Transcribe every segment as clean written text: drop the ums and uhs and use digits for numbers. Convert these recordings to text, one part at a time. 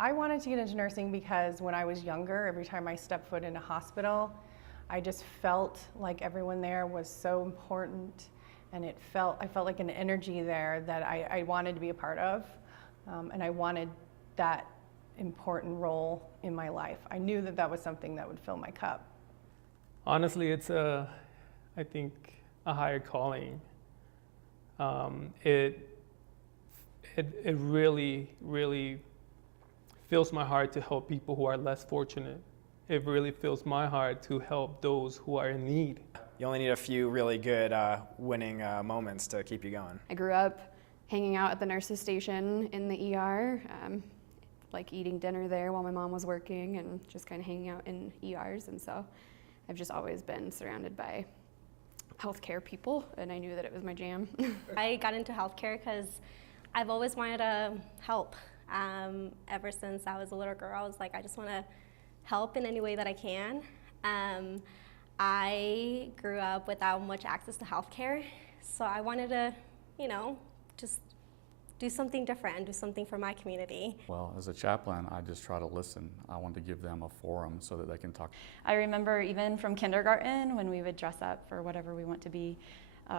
I wanted to get into nursing because when I was younger, every time I stepped foot in a hospital, I just felt like everyone there was so important, and I felt like an energy there that I wanted to be a part of, and I wanted that important role in my life. I knew that that was something that would fill my cup. Honestly, it's I think a higher calling. It really, really fills my heart to help people who are less fortunate. It really fills my heart to help those who are in need. You only need a few really good winning moments to keep you going. I grew up hanging out at the nurses' station in the ER, like eating dinner there while my mom was working and just kind of hanging out in ERs. And so I've just always been surrounded by healthcare people, and I knew that it was my jam. I got into healthcare because I've always wanted to help. Ever since I was a little girl, I was like, I just want to help in any way that I can. I grew up without much access to healthcare, so I wanted to, just do something different and do something for my community. Well, as a chaplain, I just try to listen. I want to give them a forum so that they can talk. I remember even from kindergarten when we would dress up for whatever we want to be.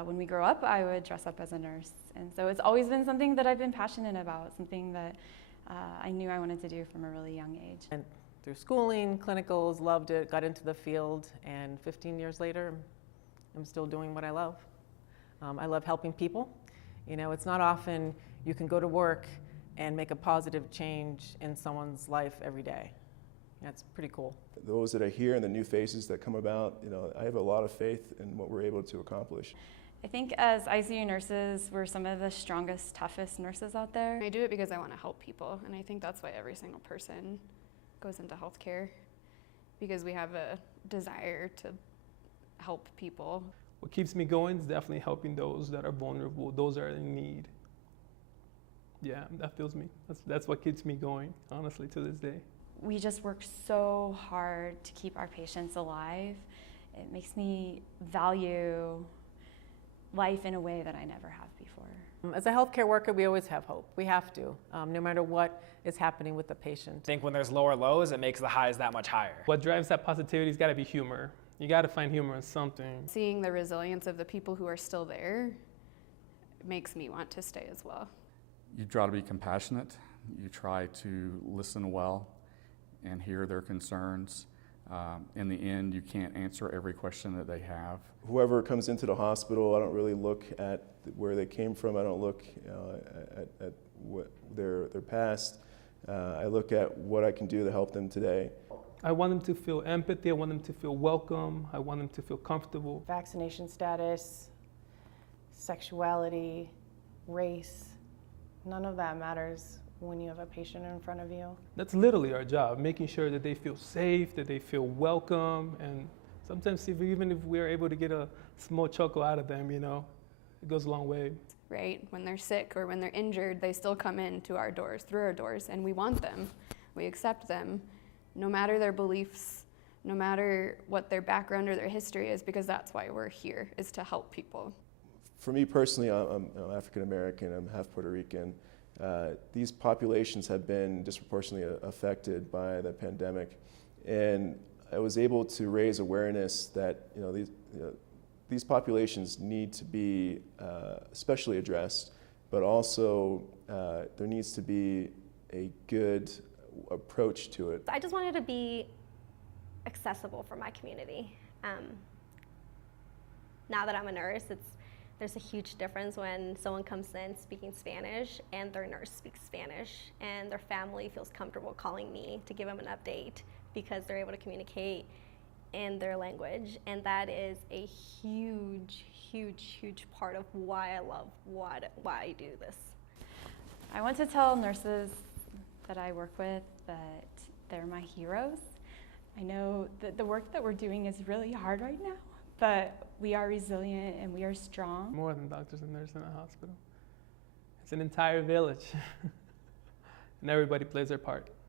When we grow up, I would dress up as a nurse. And so it's always been something that I've been passionate about, something that I knew I wanted to do from a really young age. And through schooling, clinicals, loved it, got into the field, and 15 years later, I'm still doing what I love. I love helping people. It's not often you can go to work and make a positive change in someone's life every day. That's pretty cool. Those that are here and the new faces that come about, I have a lot of faith in what we're able to accomplish. I think as ICU nurses, we're some of the strongest, toughest nurses out there. I do it because I want to help people, and I think that's why every single person goes into healthcare, because we have a desire to help people. What keeps me going is definitely helping those that are vulnerable, those that are in need. Yeah, that fills me. That's what keeps me going, honestly, to this day. We just work so hard to keep our patients alive. It makes me value life in a way that I never have before. As a healthcare worker, we always have hope. We have to, no matter what is happening with the patient. I think when there's lower lows, it makes the highs that much higher. What drives that positivity has got to be humor. You got to find humor in something. Seeing the resilience of the people who are still there makes me want to stay as well. You try to be compassionate. You try to listen well and hear their concerns. In the end, you can't answer every question that they have. Whoever comes into the hospital, I don't really look at where they came from. I don't look at what their past. I look at what I can do to help them today. I want them to feel empathy. I want them to feel welcome. I want them to feel comfortable. Vaccination status, sexuality, race, none of that matters when you have a patient in front of you. That's literally our job, making sure that they feel safe, that they feel welcome, and sometimes even if we're able to get a small chuckle out of them, it goes a long way. Right, when they're sick or when they're injured, they still come in to our doors, through our doors, and we want them. We accept them, no matter their beliefs, no matter what their background or their history is, because that's why we're here, is to help people. For me personally, I'm African American, I'm half Puerto Rican. These populations have been disproportionately affected by the pandemic, and I was able to raise awareness that these populations need to be especially addressed, but also there needs to be a good approach to it. I just wanted to be accessible for my community. Now that I'm a nurse, there's a huge difference when someone comes in speaking Spanish and their nurse speaks Spanish and their family feels comfortable calling me to give them an update because they're able to communicate in their language. And that is a huge, huge, huge part of why I love why I do this. I want to tell nurses that I work with that they're my heroes. I know that the work that we're doing is really hard right now, but we are resilient and we are strong. More than doctors and nurses in a hospital. It's an entire village. And everybody plays their part.